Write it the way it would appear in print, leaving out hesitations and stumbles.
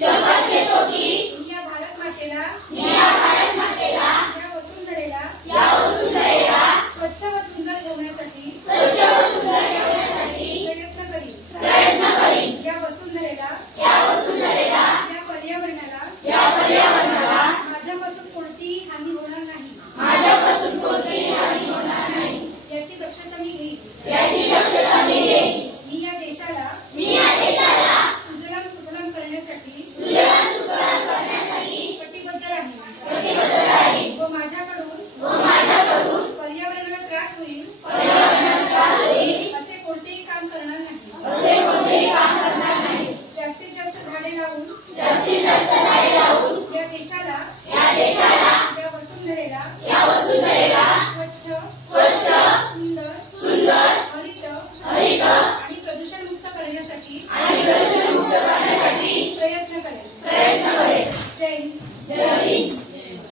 शपथ घेतो की मी या भारत मातेला या वसुंधरेला स्वच्छ व सुंदर ठेवण्यासाठी प्रयत्न करीन. या वसुंधरेला या पर्यावरणाला माझ्यापासून कोणतीही हानी होणार नाही याची दक्षता मी घेईन. मी या देशाला सुजलाम सुफलाम करण्यासाठी कटिबद्ध राहीन व माझ्याकडून पर्यावरणाला त्रास होईल असे कोणतेही काम करणार नाही. जास्तीत जास्त झाडे लावून या देशाला या वसुंधरेला स्वच्छ सुंदर हरित आणि प्रदूषणमुक्त करण्यासाठी प्रयत्न करेल. जय हिंद. जय हिंद.